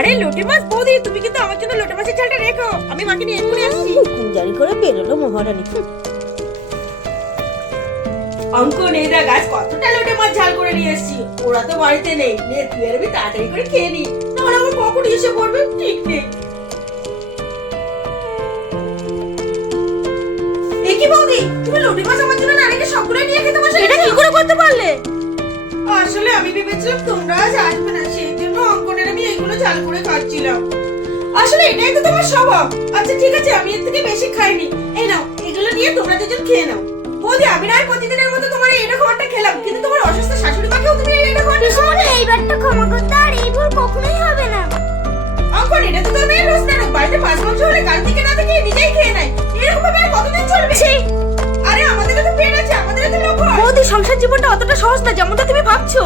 আরে লোটে মাছ বৌদি, তুমি কিন্তু আমার জন্য লোটে মাছের ঝালটা রেখো, আমি মাকে নিয়ে এক্ষুনি আসছি। জারি করে বেরোলো মহারানী। অঙ্কন এই দেখ গাছ কতটা লোটে মাছ ঝাল করে নিয়ে এসেছি। ওরা তো বাড়িতে নেই, নে তুই আর আমি তাড়াতাড়ি করে খেয়ে নি, তাহলে আমার কখন এসে পড়বে ঠিক নেই। কি বৌদি, তুমি লোটে মাছ আমার জন্য না রেখে সবগুলো নিয়ে খেতে বসে? এটা কি করে করতে পারলে? আসলে আমি ভেবেছিলাম তোমরা আজ আসবে না, সেই জন্য অঙ্কনের আমি এইগুলো ঝাল করে খাচ্ছিলাম। আসলে এটাই তো তোমার স্বভাব। আচ্ছা ঠিক আছে, আমি এর থেকে বেশি খাইনি। এই নাও, এগুলো নিয়ে তোমরা দুজন খেয়ে নাও। বৌদি, আমি না প্রতিদিনের মতো তোমার এই খাবারটা খেলাম, কিন্তু তোমার অসুস্থ শাশুড়ি মাকেও তুমি এই খাবারটা খাওয়ালে। এইবারটা ক্ষমা করতে, আর এই ভুল কখনোই হবে না। অঙ্কন, এটা তো তোর মেয়ের রোজ না, বাড়িতে মাছ মাংস হলে কাল থেকে না থেকে নিজেই খেয়ে নেয়। এরকম ভাবে আর কতদিন চলবে? আরে আমাদেরও তো পেট আছে, আমাদেরও তো লোক হয়। বৌদি, সংসার জীবনটা অতটা সহজ না যেমনটা তুমি ভাবছো।